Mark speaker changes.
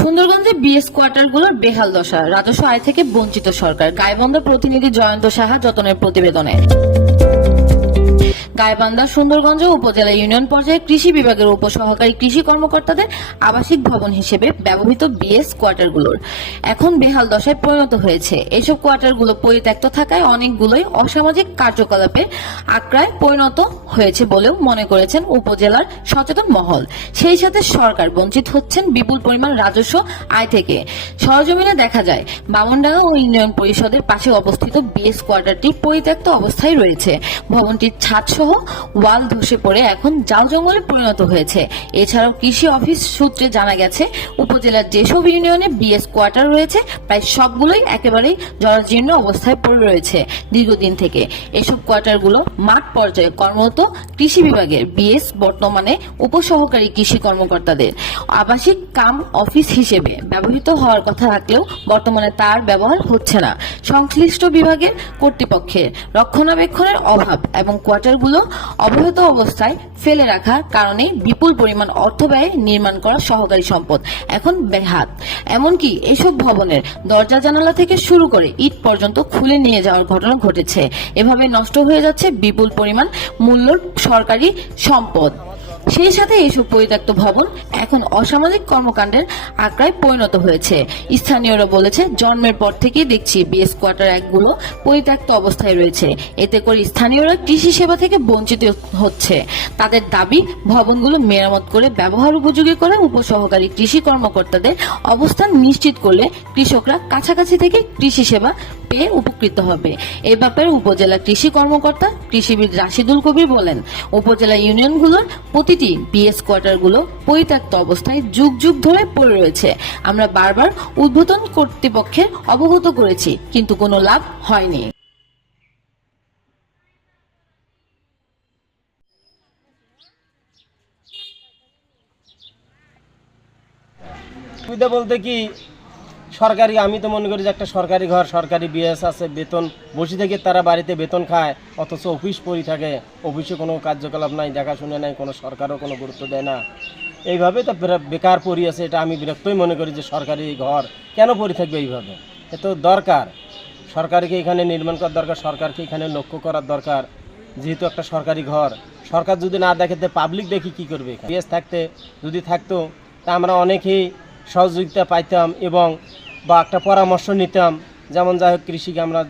Speaker 1: সুন্দরগঞ্জে BS কোয়ার্টারগুলোর বেহাল দশা, রাজস্ব আয় থেকে বঞ্চিত সরকার। গাইবন্ধ প্রতিনিধি জয়ন্ত সাহা যতনের প্রতিবেদনে। গাইবান্ধা সুন্দরগঞ্জ উপজেলা ইউনিয়ন পর্যায়ে কৃষি বিভাগের উপসহকারী কৃষি কর্মকর্তাদের আবাসিক ভবন হিসেবে ব্যবহৃত বিএস কোয়ার্টারগুলোর এখন বেহাল দশায় পরিণত হয়েছে। এসব কোয়ার্টারগুলো পরিত্যক্ত থাকায় অনেকগুলোই অসামাজিক কার্যকলাপে আক্রায় পরিণত হয়েছে বলেও মনে করেছেন উপজেলার সচেতন মহল। সেই সাথে সরকার বঞ্চিত হচ্ছেন বিপুল পরিমাণ রাজস্ব আয় থেকে। সরজমিনে দেখা যায়, বামনডাঙ্গা ও ইউনিয়ন পরিষদের পাশে অবস্থিত বিএস কোয়ার্টারটি পরিত্যক্ত অবস্থায় রয়েছে। ভবনটির ছাদ সহ ওয়াল ধসে পড়ে এখন জাল জঙ্গলে পরিণত হয়েছে। এছাড়াও কৃষি অফিস সূত্রে জানা গেছে, উপজেলার যেসব ইউনিয়নে বিএস কোয়ার্টার রয়েছে, প্রায় সবগুলোই একেবারেই জরাজীর্ণ অবস্থায় পড়ে রয়েছে দীর্ঘদিন থেকে। এসব কোয়ার্টারগুলো মাঠ পর্যায়ে কর্মরত কৃষি বিভাগের বিএস, বর্তমানে উপসহকারী কৃষি কর্মকর্তাদের। আবাসিক কাম অফিস হিসেবে ব্যবহৃত হওয়ার কথা থাকলেও বর্তমানে তার ব্যবহার হচ্ছে না। সংশ্লিষ্ট বিভাগের কর্তৃপক্ষের রক্ষণাবেক্ষণের অভাব এবং কোয়ার্টারগুলো অবহিত অবস্থায় ফেলে রাখার কারণে বিপুল পরিমাণ অর্থ ব্যয় নির্মাণ করা সহকারী সম্পদ এখন বেহাত। এমনকি এসব ভবনের দরজা জানালা থেকে শুরু করে ইট পর্যন্ত খুলে নিয়ে যাওয়ার ঘটনা ঘটেছে। এভাবে নষ্ট হয়ে যাচ্ছে বিপুল পরিমাণ মূল্য সরকারি সম্পদ। সেই সাথে এইসব পরিত্যক্ত ভবন এখন অসামাজিক কর্মকাণ্ডের আক্রায় পরিণত হয়েছে। স্থানীয়রা বলেছে, জন্মের পর থেকেই দেখছি বিএস কোয়ার্টার একগুলো পরিত্যক্ত অবস্থায় রয়েছে। এতে করে স্থানীয়রা কৃষি সেবা থেকে বঞ্চিত হচ্ছে। তাদের দাবি, ভবনগুলো মেরামত করে ব্যবহার উপযোগী করে উপসহকারী কৃষি কর্মকর্তাদের অবস্থান নিশ্চিত করলে কৃষকরা কাছাকাছি থেকে কৃষি সেবা পেয়ে উপকৃত হবে। এ ব্যাপারে উপজেলা কৃষি কর্মকর্তা কৃষিবিদ রাশিদুল কবির বলেন, উপজেলা ইউনিয়নগুলোর প্রতিটি বিএস কোয়ার্টারগুলো পরিত্যক্ত অবস্থায় যুগ যুগ ধরে পড়ে রয়েছে। আমরা বারবার উদ্বোধন কর্তৃপক্ষের অবগত করেছি, কিন্তু কোনো লাভ হয়নি।
Speaker 2: সুবিধা বলতে কি সরকারি, আমি তো মনে করি যে একটা সরকারি ঘর, সরকারি বিএস আছে, বেতন, বসে থেকে তারা বাড়িতে বেতন খায়, অথচ অফিস পড়ি থাকে, অফিসে কোনো কার্যকলাপ নাই, দেখাশোনা নাই, কোনো সরকারও কোনো গুরুত্ব দেয় না। এইভাবে তো বেকার পড়ি আছে, এটা আমি বিরক্তই মনে করি যে সরকারি ঘর কেন পড়ে থাকবে এইভাবে? এ তো দরকার। সরকারকে এখানে নির্মাণ করার দরকার, সরকারকে এখানে লক্ষ্য করার দরকার, যেহেতু একটা সরকারি ঘর। সরকার যদি না দেখে পাবলিক দেখি কি করবে বিএস থাকতে, যদি থাকতো, তা আমরা অনেকেই সহযোগিতা পাইতাম এবং বা একটা পরামর্শ নিতাম যেমন যাই হোক কৃষিকে আমরা